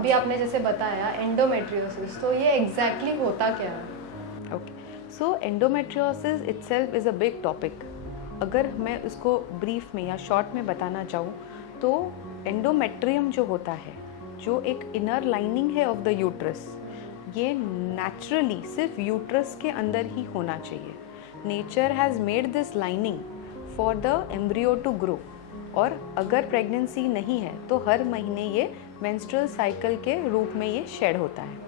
अभी आपने जैसे बताया एंडोमेट्रियोसिस, तो ये एग्जैक्टली होता क्या है? Okay, so endometriosis itself is a big topic. अगर मैं उसको ब्रीफ में या शॉर्ट में बताना चाहूँ तो एंडोमेट्रियम जो होता है, जो एक इनर लाइनिंग है ऑफ द यूट्रस, ये नेचुरली सिर्फ यूट्रस के अंदर ही होना चाहिए। Nature has made this lining for the embryo to grow, और अगर प्रेगनेंसी नहीं है तो हर महीने ये मेंस्ट्रुअल साइकिल के रूप में ये शेड होता है।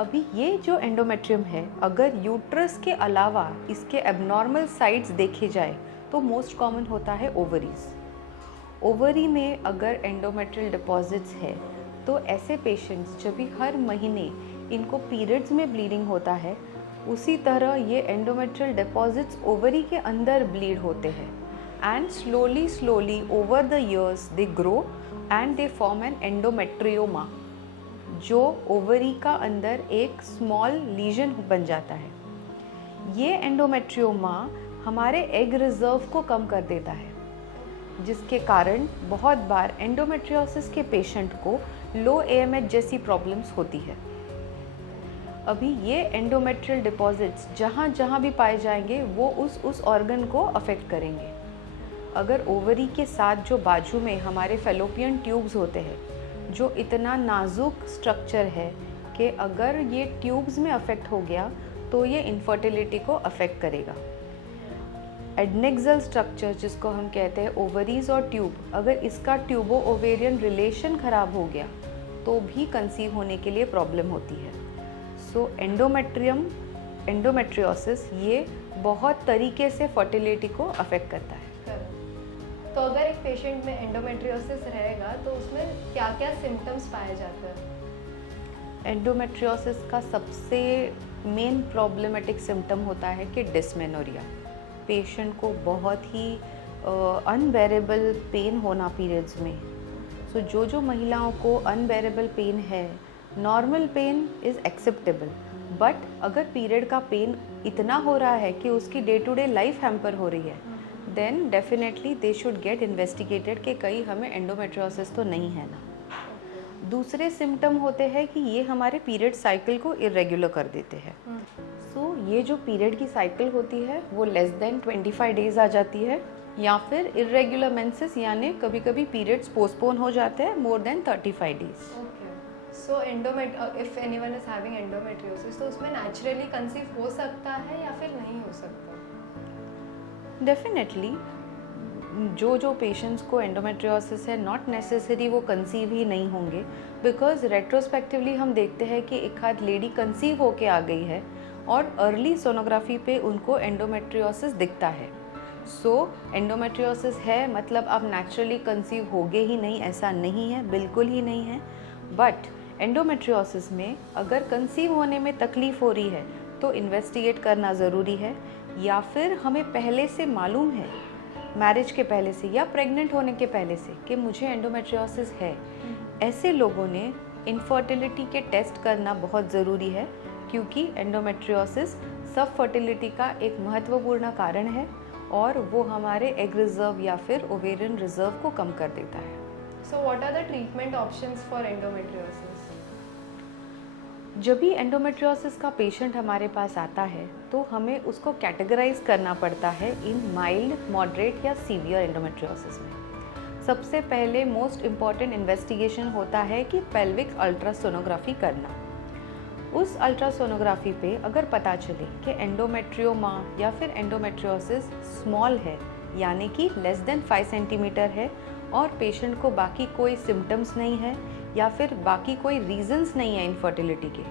अभी ये जो एंडोमेट्रियम है, अगर यूट्रस के अलावा इसके एबनॉर्मल साइड्स देखे जाए तो मोस्ट कॉमन होता है ओवरीज। ओवरी में अगर एंडोमेट्रियल डिपॉजिट्स है तो ऐसे पेशेंट्स जब भी हर महीने इनको पीरियड्स में ब्लीडिंग होता है, उसी तरह ये एंडोमेट्रियल डिपॉजिट्स ओवरी के अंदर ब्लीड होते हैं, and slowly over the years they grow and they form an endometrioma, जो ओवरी का अंदर एक स्मॉल लीजन बन जाता है। ये एंडोमेट्रियोमा हमारे एग रिजर्व को कम कर देता है, जिसके कारण बहुत बार एंडोमेट्रियोसिस के पेशेंट को लो AMH जैसी प्रॉब्लम्स होती है। अभी ये एंडोमेट्रियल डिपॉजिट्स जहाँ जहाँ भी पाए जाएंगे वो उस ऑर्गन को अफेक्ट करेंगे। अगर ओवरी के साथ जो बाजू में हमारे फेलोपियन ट्यूब्स होते हैं, जो इतना नाजुक स्ट्रक्चर है कि अगर ये ट्यूब्स में अफेक्ट हो गया तो ये इनफर्टिलिटी को अफेक्ट करेगा। एडनेक्सल स्ट्रक्चर जिसको हम कहते हैं ओवरीज और ट्यूब, अगर इसका ट्यूबो ओवेरियन रिलेशन खराब हो गया तो भी कंसीव होने के लिए प्रॉब्लम होती है। सो एंडोमेट्रियोसिस ये बहुत तरीके से फर्टिलिटी को अफेक्ट करता है। तो अगर एक पेशेंट में एंडोमेट्रियोसिस रहेगा तो उसमें क्या क्या सिम्टम्स पाए जाते हैं? एंडोमेट्रियोसिस का सबसे मेन प्रॉब्लमेटिक सिम्टम होता है कि डिस्मेनोरिया। पेशेंट को बहुत ही अनबेरेबल पेन होना पीरियड्स में। सो जो महिलाओं को अनबेरेबल पेन है, normal pain is acceptable, but अगर पीरियड का पेन इतना हो रहा है कि उसकी day to day life hamper हो रही है, then definitely they should get investigated कि कहीं हमें एंडोमेट्रियोसिस तो नहीं है ना। दूसरे सिम्टम होते हैं कि ये हमारे पीरियड साइकिल को इरेगुलर कर देते हैं। सो ये जो पीरियड की साइकिल होती है वो लेस देन 25 डेज आ जाती है, या फिर इरेगुलर मेंसेस यानी कभी कभी पीरियड्स पोस्टपोन हो जाते हैं more than 35 days. So if anyone is having endometriosis तो उसमें नेचुरली कंसीव हो सकता है या फिर नहीं हो सकता? डेफिनेटली जो पेशेंट्स को एंडोमेट्रियोसिस है, नॉट नेसेसरी वो कंसीव ही नहीं होंगे, बिकॉज रेट्रोस्पेक्टिवली हम देखते हैं कि एक आध लेडी कंसीव होके आ गई है और अर्ली सोनोग्राफी पे उनको एंडोमेट्रियोसिस दिखता है। सो एंडोमेट्रियोसिस है मतलब आप नेचुरली कंसीव होगे ही नहीं, ऐसा नहीं है, बिल्कुल ही नहीं है। बट एंडोमेट्रियोसिस में अगर कंसीव होने में तकलीफ़ हो रही है तो इन्वेस्टिगेट करना ज़रूरी है, या फिर हमें पहले से मालूम है, मैरिज के पहले से या प्रेग्नेंट होने के पहले से, कि मुझे एंडोमेट्रियोसिस है। ऐसे लोगों ने इनफर्टिलिटी के टेस्ट करना बहुत ज़रूरी है, क्योंकि एंडोमेट्रियोसिस सब फर्टिलिटी का एक महत्वपूर्ण कारण है और वो हमारे एग रिजर्व या फिर ओवेरियन रिजर्व को कम कर देता है। So what are the treatment options for endometriosis? जब भी एंडोमेट्रियोसिस का पेशेंट हमारे पास आता है तो हमें उसको कैटेगराइज करना पड़ता है इन माइल्ड, मॉडरेट या सीवियर एंडोमेट्रियोसिस में। सबसे पहले मोस्ट इम्पॉर्टेंट इन्वेस्टिगेशन होता है कि पेल्विक अल्ट्रासोनोग्राफी करना। उस अल्ट्रासोनोग्राफी पे अगर पता चले कि एंडोमेट्रियोमा या फिर एंडोमेट्रियोसिस स्मॉल है, यानी कि लेस देन 5 सेंटीमीटर है, और पेशेंट को बाकी कोई सिम्टम्स नहीं है या फिर बाकी कोई रीजंस नहीं है इनफर्टिलिटी के,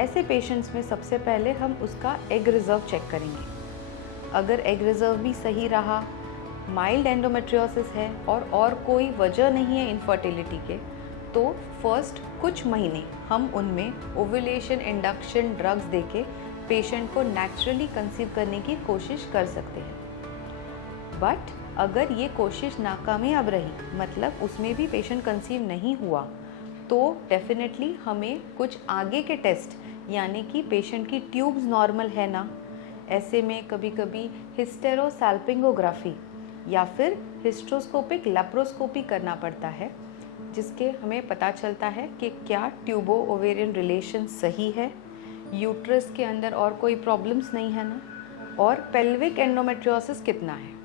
ऐसे पेशेंट्स में सबसे पहले हम उसका एग रिजर्व चेक करेंगे। अगर एग रिजर्व भी सही रहा, माइल्ड एंडोमेट्रियोसिस है और कोई वजह नहीं है इनफर्टिलिटी के, तो फर्स्ट कुछ महीने हम उनमें ओव्यूलेशन इंडक्शन ड्रग्स देके पेशेंट को नेचुरली कंसीव करने की कोशिश कर सकते हैं। बट अगर ये कोशिश नाकामयाब रही, मतलब उसमें भी पेशेंट कंसीव नहीं हुआ, तो डेफिनेटली हमें कुछ आगे के टेस्ट, यानी कि पेशेंट की ट्यूब्स नॉर्मल है ना, ऐसे में कभी कभी हिस्टेरोसाल्पिंगोग्राफी या फिर हिस्ट्रोस्कोपिक लेप्रोस्कोपी करना पड़ता है, जिसके हमें पता चलता है कि क्या ट्यूबो ओवेरियन रिलेशन सही है, यूट्रस के अंदर और कोई प्रॉब्लम्स नहीं है ना, और पेल्विक एंडोमेट्रियोसिस कितना है।